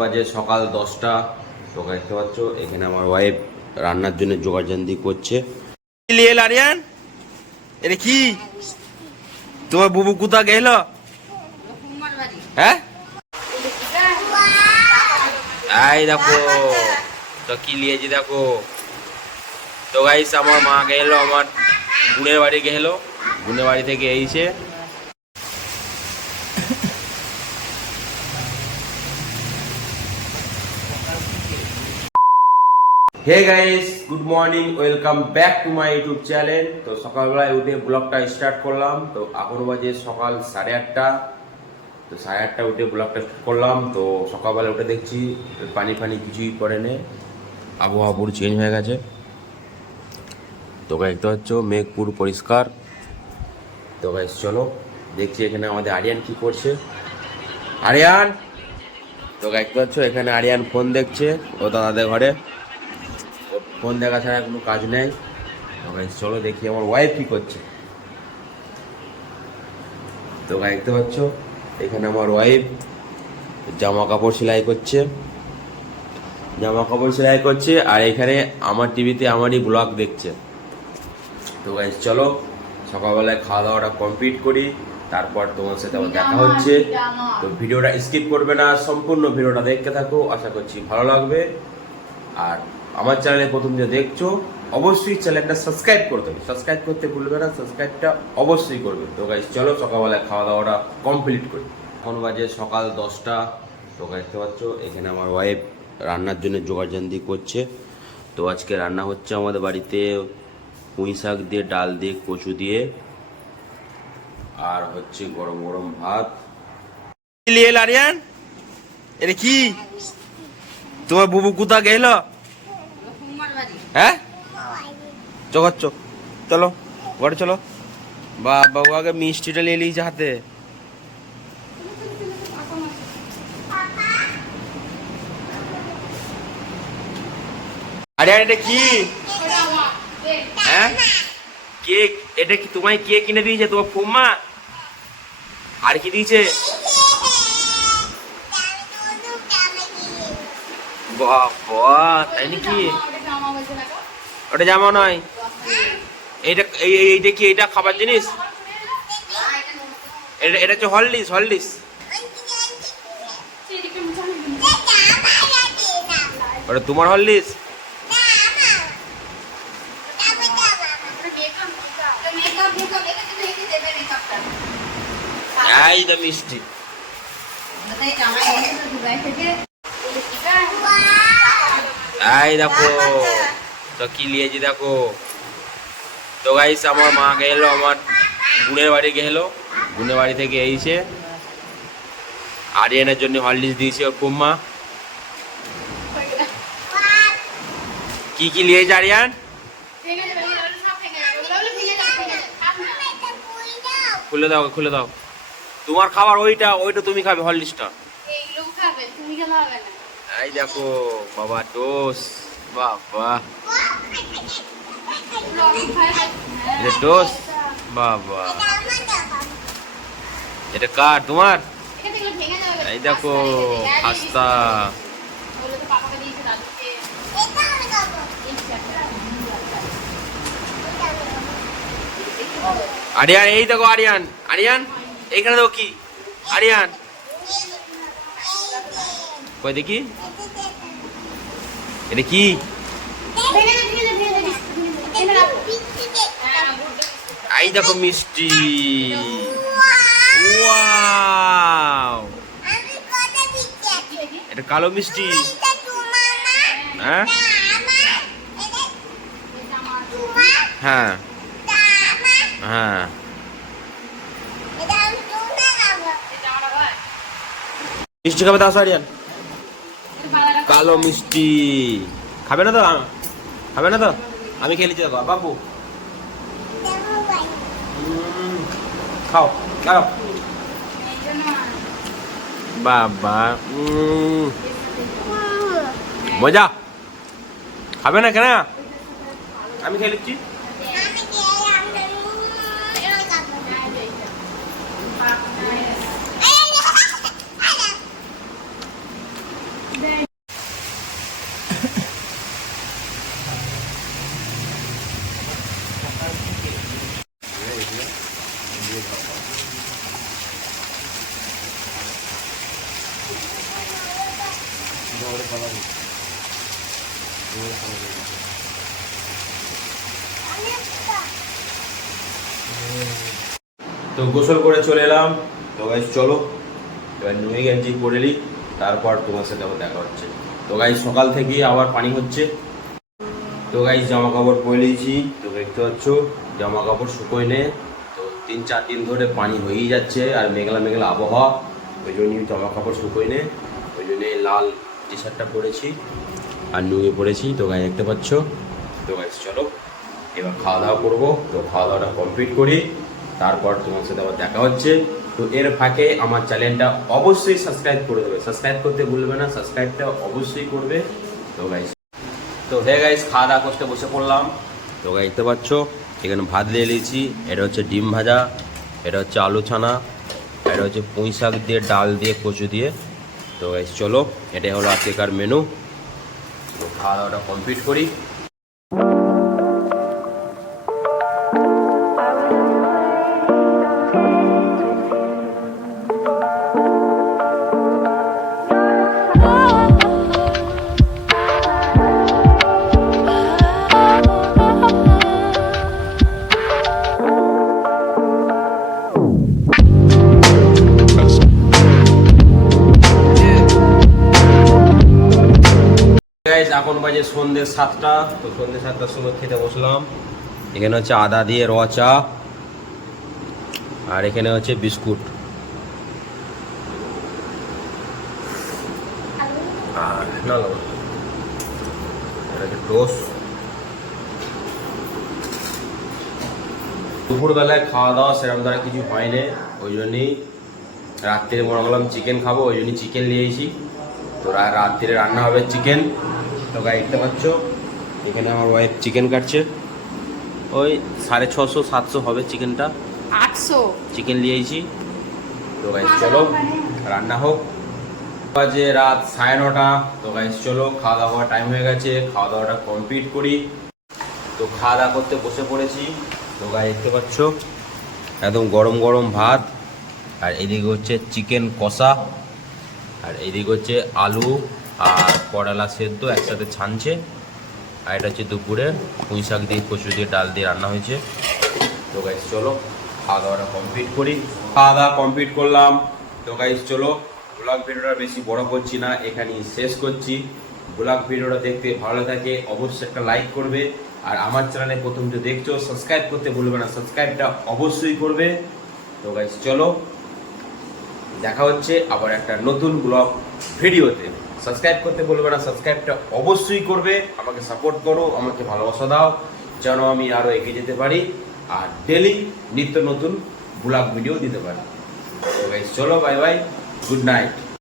বাজে সকাল দশটা। তো দেখতে পাচ্ছ, এখানে আমার ওয়াইফ রান্নার জন্য জোগাড়জান্দি করছে। আরিয়ান? এটা কি? তোমার বুবু কোথা গেল? হ্যাঁ? এই দেখো, তো কি লিয়েছি দেখো। তো গাইস আমার মা গেল, আমার বোনের বাড়ি গেল। বোনের বাড়ি থেকে এইছে hey guys good morning welcome back to my YouTube channel তো সকালবেলায় উঠে ব্লগটা স্টার্ট করলাম। তো এখন বাজে সকাল সাড়ে আটটা। তো সাড়ে আটটা উঠে ব্লগটা করলাম। তো সকালবেলা উঠে দেখছি পানি ফানি কিছুই পড়ে নে আবহাওয়া পুরো চেঞ্জ হয়ে গেছে। তো গাইস দেখতে পাচ্ছ, মেঘ পুরো পরিষ্কার। তো গাইস চলো দেখছি এখানে আমাদের আরিয়ান কি করছে। আরিয়ান! তো গাইস দেখতে পাচ্ছ, এখানে আরিয়ান ফোন দেখছে। ও দাদাদের ঘরে। ফোন দেখা ছাড়া কোনো কাজ নেই। তো চলো দেখি আমার ওয়াইফ কি করছে। তো দেখতে পাচ্ছ এখানে আমার ওয়াইফ জামা কাপড় সেলাই করছে। জামা কাপড় সেলাই করছে আর এখানে আমার টিভিতে আমারই ব্লগ দেখছে। তো গাইস চলো সকালবেলায় খাওয়া দাওয়াটা কমপ্লিট করি। তারপর তোমার সাথে আবার দেখা হচ্ছে। তো ভিডিওটা স্কিপ করবে না সম্পূর্ণ ভিডিওটা দেখতে থাকো। আশা করছি ভালো লাগবে। আর আমার চ্যানেলে প্রথম যে দেখছ, অবশ্যই চ্যানেলটা সাবস্ক্রাইব করতে হবে সাবস্ক্রাইব করতে ভুলবে না সাবস্ক্রাইবটা অবশ্যই করবে। তো গাইস চলো সকালবেলায় খাওয়া দাওয়াটা কমপ্লিট করি। এখন বাজে সকাল দশটা। তো দেখতে পাচ্ছ, এখানে আমার ওয়াইফ রান্নার জন্য জোগাড়জান্দি করছে। তো আজকে রান্না হচ্ছে আমাদের বাড়িতে পুঁই শাক দিয়ে, ডাল দিয়ে, কচু দিয়ে। আর হচ্ছে গরম গরম ভাত। আরিয়ান? এটা কি? তোমার বুবু কোথা গেল? হ্যাঁ? চোখাচ্ছ চলো, ঘরে চলো। বা বাবু আগে মিষ্টিটা নিয়ে নিয়েছে হাতে। আরে আরে, এটা কি? হ্যাঁ? কেক, এটা কি তোমায় কে কিনে দিয়েছে? তোমার ফুম্মা? আর কি দিয়েছে? বাবা, তাই নাকি? ওটা জামা নয়। এইটা এই এই- এইটা কি এইটা খাবার জিনিস? এটা এটা হচ্ছে হলডিস হলডিস ওটা তোমার হলডিস এই দা মিষ্টি। এই দেখো। তো কি নিয়েছি দেখো? তো গাইস আমার মা গেল আমার বোনের বাড়ি গেল। বোনের বাড়ি থেকে এইছে আরিয়ানের জন্য হলডিস দিয়েছে ওর কুম্মা কি কি লিয়েছে আরিয়ান? খুলে দাও খুলে দাও। তোমার খাবার ওইটা ওইটা তুমি খাবে হলডিসটা এই দেখো বাবা টোস বাবা টোস বাবা এটা কার তোমার এই দেখো খাস্তা আরিয়ান এই দেখো আরিয়ান আরিয়ান এইখানে দেখো কি আরিয়ান কই দেখি? এটা কি? এই দেখো মিষ্টি। ওয়াও। এটা কালো মিষ্টি। হ্যাঁ? হ্যাঁ। হ্যাঁ। মিষ্টি খাবে দাও আরিয়ান কালো মিষ্টি। খাবে না তো? খাবে না তো? আমি খেলেছি দেখো, বাবু। খাও খাও। বাবা মজা। খাবে না কেন? আমি খেলেছি তো গোসল করে চলে এলাম। তো গাইস চলো, এবার নুয়ে গেঞ্জি পরে নিই, তারপর তোমার সাথে আবার দেখা হচ্ছে। তো গাইস সকাল থেকেই আবার পানি হচ্ছে। তো গাইস জামা কাপড় পরে নিয়েছি। তো দেখতে পাচ্ছ জামা কাপড় শুকোয় নে। তো তিন চার দিন ধরে পানি হয়েই যাচ্ছে, আর মেঘলা মেঘলা আবহাওয়া। ওই জন্যই জামা কাপড় শুকোয় নে। ওই জন্যে লাল টি শার্টটা পরেছি। আর নুয়ে পরেছি তো গাই দেখতে পাচ্ছ? তো গাইস চলো, এবার খাওয়া দাওয়া করব। তো খাওয়া দাওয়াটা কমপ্লিট করি, তারপর তোমার সাথে আবার দেখা হচ্ছে। তো এর ফাঁকে আমার চ্যানেলটা অবশ্যই সাবস্ক্রাইব করে দেবে। সাবস্ক্রাইব করতে ভুলবে না সাবস্ক্রাইবটা অবশ্যই করবে। তো গাইস তো হে গাইস খাওয়া দাওয়া করতে বসে পড়লাম। তো গাই দেখতে পাচ্ছ, এখানে ভাত নিয়ে নিয়েছি এটা হচ্ছে ডিম ভাজা, এটা হচ্ছে আলু ছানা, এটা হচ্ছে পুঁই শাক দিয়ে, ডাল দিয়ে, কচু দিয়ে। তো গাইস চলো, এটাই হলো আজকেকার মেনু খাওয়া দাওয়াটা কমপ্লিট করি। এখন বাজে সন্ধ্যে সাতটা, তো সন্ধ্যে সাতটার সময় খেতে বসলাম। এখানে হচ্ছে আদা দিয়ে র চা, আর এখানে হচ্ছে বিস্কুট। আর না টোস্ট। দুপুরবেলায় খাওয়া দাওয়া সেরকম দ্বারা কিছু হয়নি, ওই জন্যই রাত্রে মনে করলাম চিকেন খাব, ওই জন্যই চিকেন নিয়েছি তো রাত্রে রান্না হবে চিকেন তো গাই দেখতে পাচ্ছ? এখানে আমার ওয়াইফ চিকেন কাটছে। ওই সাড়ে ছশো সাতশো হবে চিকেনটা আটশো। চিকেন নিয়েছি। তো গাইস চলো রান্না হোক। বাজে রাত সাড়ে নটা। তো গাইস চলো খাওয়া দাওয়া টাইম হয়ে গেছে। খাওয়া দাওয়াটা কমপ্লিট করি। তো খাওয়া দাওয়া করতে বসে পড়েছি। তো গাই দেখতে পাচ্ছ? একদম গরম গরম ভাত। আর এদিকে হচ্ছে চিকেন কষা। আর এদিকে হচ্ছে আলু। আর করলা সেদ্ধ একসাথে ছানছে। আর এটা হচ্ছে দুপুরে পুঁই শাক দিয়ে, কচু দিয়ে, ডাল দিয়ে রান্না হয়েছে। তো গাইস চলো খাওয়া দাওয়াটা কমপ্লিট করি। খাওয়া দাওয়া কমপ্লিট করলাম। তো গাইস চলো ব্লগ ভিডিওটা বেশি বড় করছি না, এখানেই শেষ করছি। ব্লগ ভিডিওটা দেখতে ভালো থাকে, অবশ্যই একটা লাইক করবে। আর আমার চ্যানেলে প্রথম যে দেখছ সাবস্ক্রাইব করতে ভুলবে না সাবস্ক্রাইবটা অবশ্যই করবে। তো গাইস চলো, দেখা হচ্ছে আবার একটা নতুন ব্লগ ভিডিওতে। সাবস্ক্রাইব করতে বলবে না, সাবস্ক্রাইবটা অবশ্যই করবে। আমাকে সাপোর্ট করো, আমাকে ভালোবাসা দাও, যেন আমি আরও এগিয়ে যেতে পারি আর ডেলি নিত্য নতুন ব্লগ ভিডিও দিতে পারি। চলো বাই বাই গুড নাইট